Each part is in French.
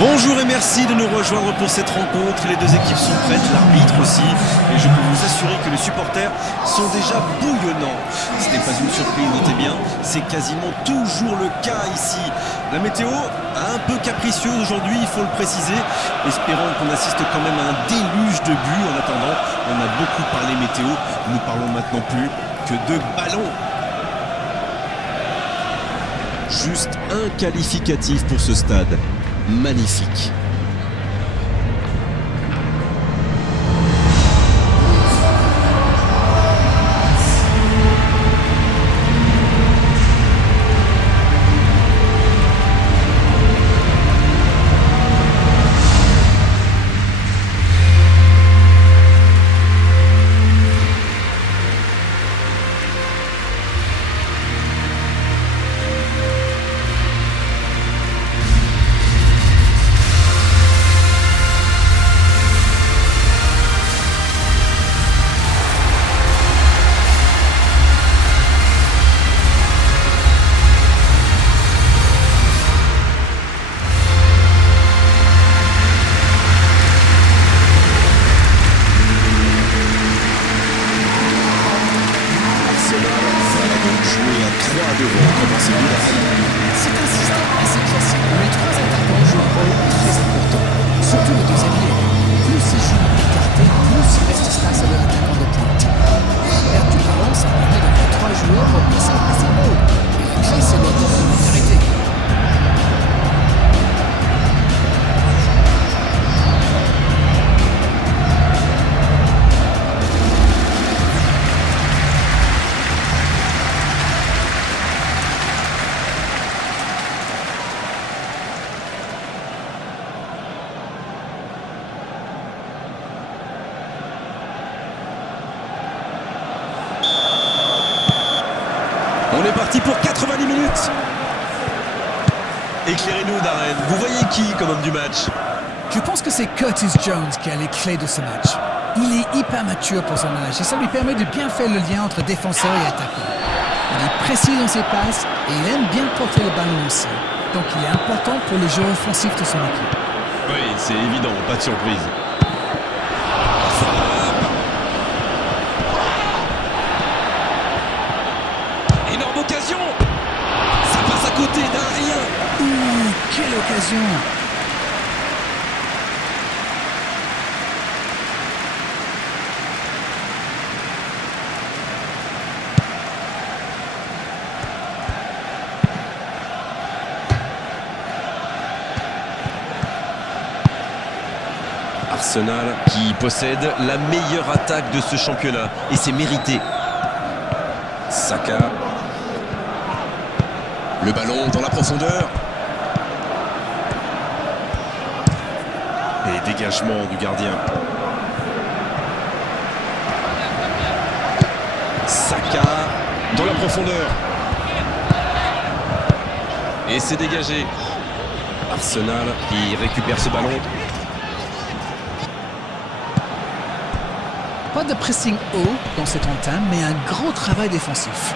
Bonjour et merci de nous rejoindre pour cette rencontre. Les deux équipes sont prêtes, l'arbitre aussi. Et je peux vous assurer que les supporters sont déjà bouillonnants. Ce n'est pas une surprise, notez bien. C'est quasiment toujours le cas ici. La météo, un peu capricieuse aujourd'hui, il faut le préciser. Espérons qu'on assiste quand même à un déluge de buts. En attendant, on a beaucoup parlé météo. Nous parlons maintenant plus que de ballons. Juste un qualificatif pour ce stade. Magnifique. C'est un système assez classique où les trois attaquants jouent un rôle très important, surtout le deuxième lieu. Plus ils jouent écartés, plus il reste espace à leur attaquant de pointe. La perte du ballon, ça permet d'avoir trois joueurs pour passer assez haut. Et la clé, c'est leur complémentarité. On est parti pour 90 minutes. Éclairez-nous, Darren. Vous voyez qui comme homme du match? Je pense que c'est Curtis Jones qui a les clés de ce match. Il est hyper mature pour son âge et ça lui permet de bien faire le lien entre défenseur et attaquant. Il est précis dans ses passes et il aime bien porter le ballon aussi. Donc il est important pour le jeu offensif de son équipe. Oui, c'est évident, pas de surprise. Énorme occasion. Ça passe à côté d'un rien. Ouh, quelle occasion! Arsenal qui possède la meilleure attaque de ce championnat et c'est mérité. Saka. Le ballon dans la profondeur. Et dégagement du gardien. Saka dans la profondeur. Et c'est dégagé. Arsenal qui récupère ce ballon. Pas de pressing haut dans cette entame, mais un gros travail défensif.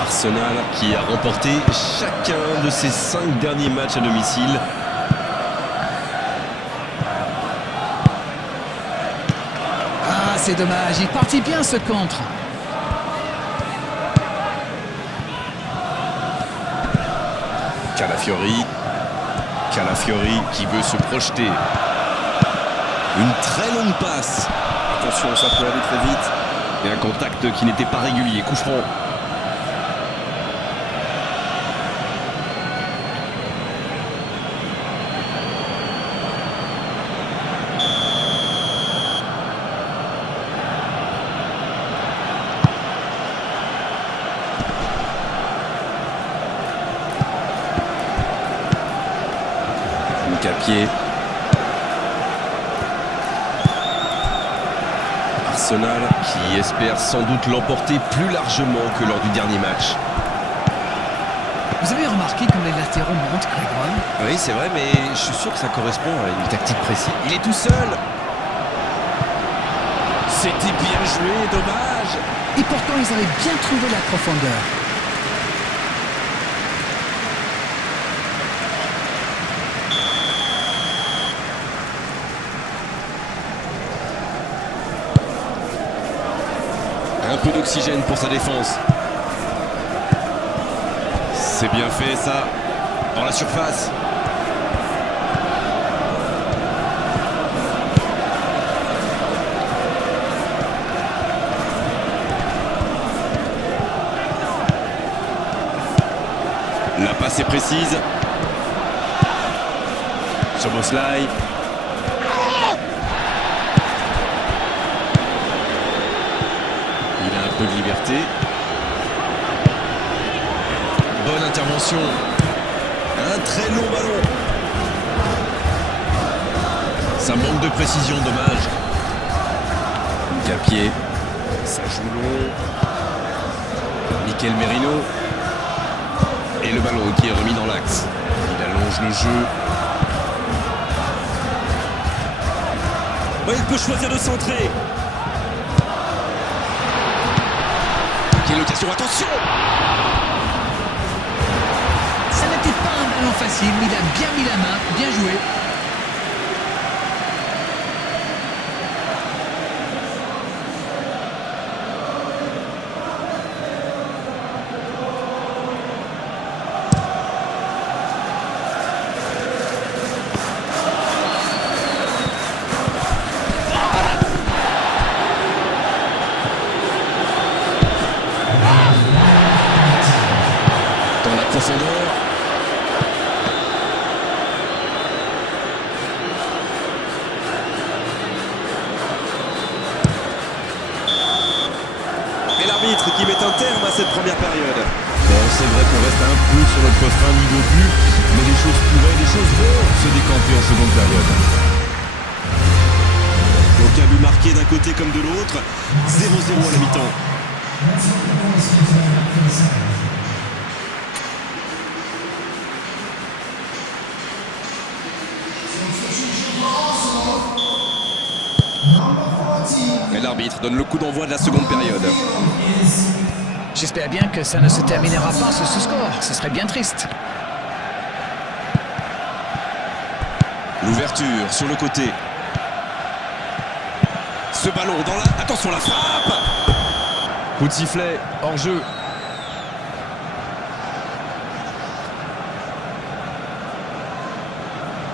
Arsenal qui a remporté chacun de ses 5 derniers matchs à domicile. Ah, c'est dommage, il partit bien ce contre. Calafiori qui veut se projeter. Une très longue passe. Attention, ça peut aller très vite. Et un contact qui n'était pas régulier. Coup franc. Pied. Arsenal qui espère sans doute l'emporter plus largement que lors du dernier match. Vous avez remarqué comme les latéraux montent, Grégoire? Oui, c'est vrai, mais je suis sûr que ça correspond à une tactique précise. Il est tout seul. C'était bien joué, dommage. Et pourtant, ils avaient bien trouvé la profondeur. peu d'oxygène pour sa défense. C'est bien fait ça. Dans la surface. La passe est précise. Szoboszlai. Il a un peu de liberté. Bonne intervention. Un très long ballon. Ça manque de précision, dommage. Capier. Ça joue long. Mikel Merino. Et le ballon qui est remis dans l'axe. Il allonge le jeu. Ouais, il peut choisir de centrer. Quelle occasion, attention! Ça n'était pas un ballon facile, mais il a bien mis la main, bien joué. Profondeur. Et l'arbitre qui met un terme à cette première période. Bon, c'est vrai qu'on reste un peu sur notre fin niveau de vue, mais les choses vont se décanter en seconde période. Donc un but marqué d'un côté comme de l'autre, 0-0 à la mi-temps. Et l'arbitre donne le coup d'envoi de la seconde période. J'espère bien que ça ne se terminera pas sur ce score. Ce serait bien triste. L'ouverture sur le côté. Ce ballon dans la... Attention, la frappe! Coup de sifflet, hors jeu.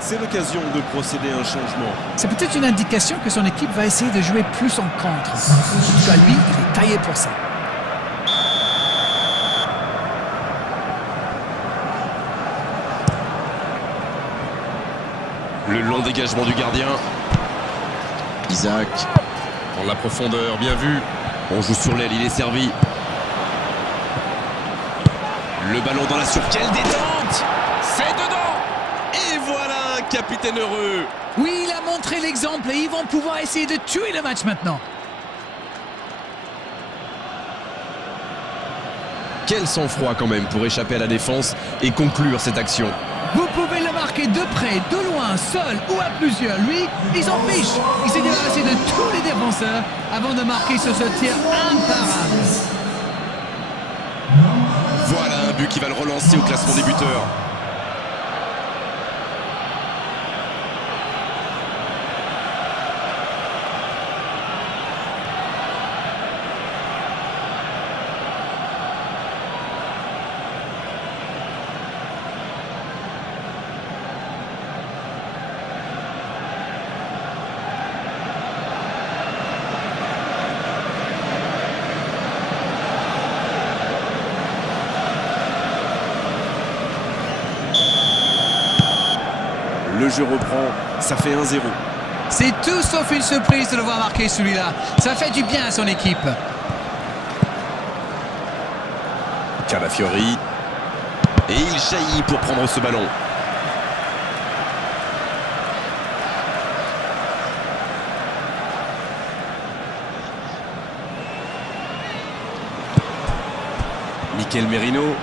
C'est l'occasion de procéder à un changement. C'est peut-être une indication que son équipe va essayer de jouer plus en contre. En tout cas, lui, il est taillé pour ça. Le long dégagement du gardien. Isaac. Dans la profondeur, bien vu. On joue sur l'aile, il est servi. Le ballon dans la surface. Quelle détente! C'est dedans! Et voilà un capitaine heureux. Oui, il a montré l'exemple et ils vont pouvoir essayer de tuer le match maintenant. Quel sang-froid quand même pour échapper à la défense et conclure cette action. Vous pouvez le marquer de près, de loin, seul ou à plusieurs. Lui, il s'en fiche. Il s'est débarrassé de tous les défenseurs avant de marquer sur ce tir imparable. Voilà un but qui va le relancer au classement des buteurs. Le jeu reprend, ça fait 1-0. C'est tout sauf une surprise de le voir marquer celui-là. Ça fait du bien à son équipe. Calafiori. Et il jaillit pour prendre ce ballon. Mikel Merino.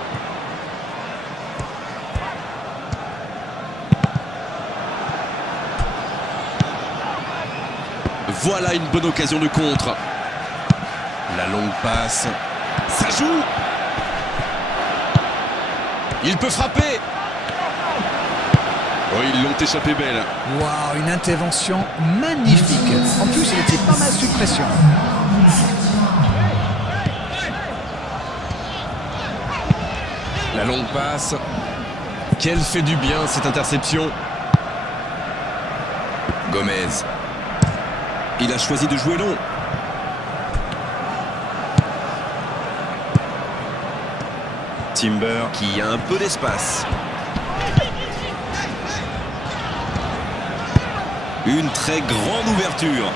Voilà une bonne occasion de contre. La longue passe. Ça joue. Il peut frapper. Oh, ils l'ont échappé belle. Waouh, une intervention magnifique. En plus, il était pas mal sous pression. La longue passe. Quelle fait du bien cette interception. Gomez. Il a choisi de jouer long. Timber qui a un peu d'espace. Une très grande ouverture.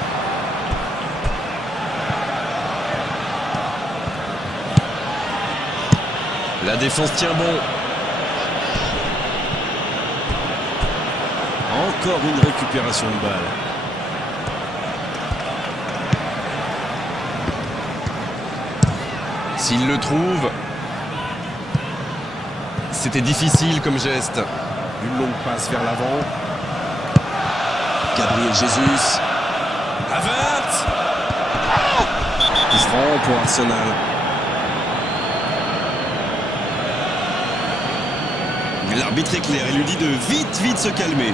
La défense tient bon. Encore une récupération de balle. S'il le trouve, c'était difficile comme geste. Une longue passe vers l'avant. Gabriel Jesus. Havertz. Il se rend pour Arsenal. L'arbitre est clair et lui dit de vite se calmer.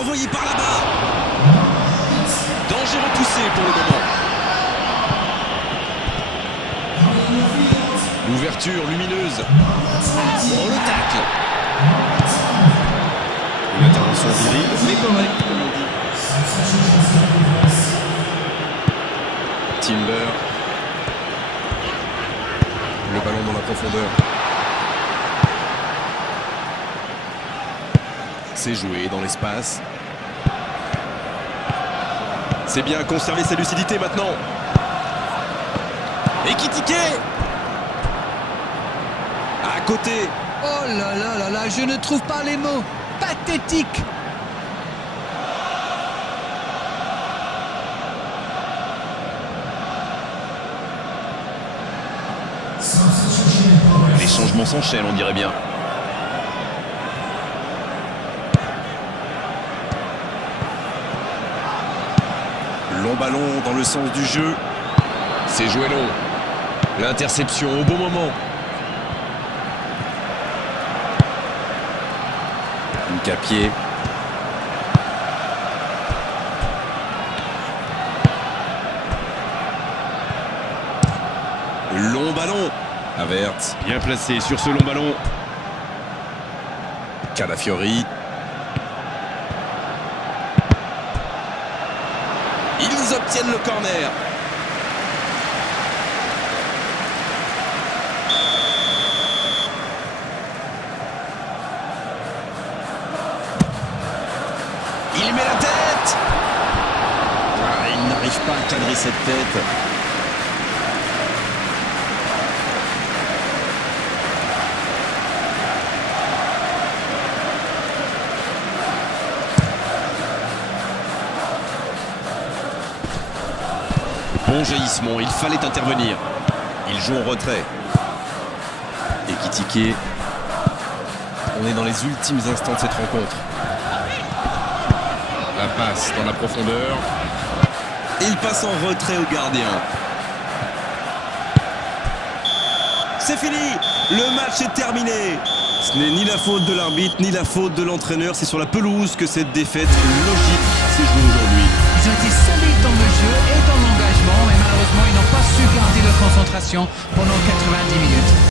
Envoyé par là-bas. Danger repoussé pour le moment. L'ouverture lumineuse. Oh, le tacle. Une intervention virile, mais correcte, comme on dit. Timber. Le ballon dans la profondeur. C'est joué dans l'espace. C'est bien conserver sa lucidité maintenant. Ekitike. À côté. Oh là là là là, je ne trouve pas les mots. Pathétique. Les changements s'enchaînent, on dirait bien. Long ballon dans le sens du jeu. C'est joué long. L'interception au bon moment. Une capier. Long ballon. Havertz. Bien placé sur ce long ballon. Calafiori. Ils obtiennent le corner. Il met la tête. Il n'arrive pas à cadrer cette tête. Bon jaillissement, il fallait intervenir. Il joue en retrait. Ekitike. On est dans les ultimes instants de cette rencontre. La passe dans la profondeur. Il passe en retrait au gardien. C'est fini. Le match est terminé. Ce n'est ni la faute de l'arbitre, ni la faute de l'entraîneur. C'est sur la pelouse que cette défaite logique s'est jouée aujourd'hui. Ils ont été solides dans le jeu et dans l'engagement, mais malheureusement, ils n'ont pas su garder leur concentration pendant 90 minutes.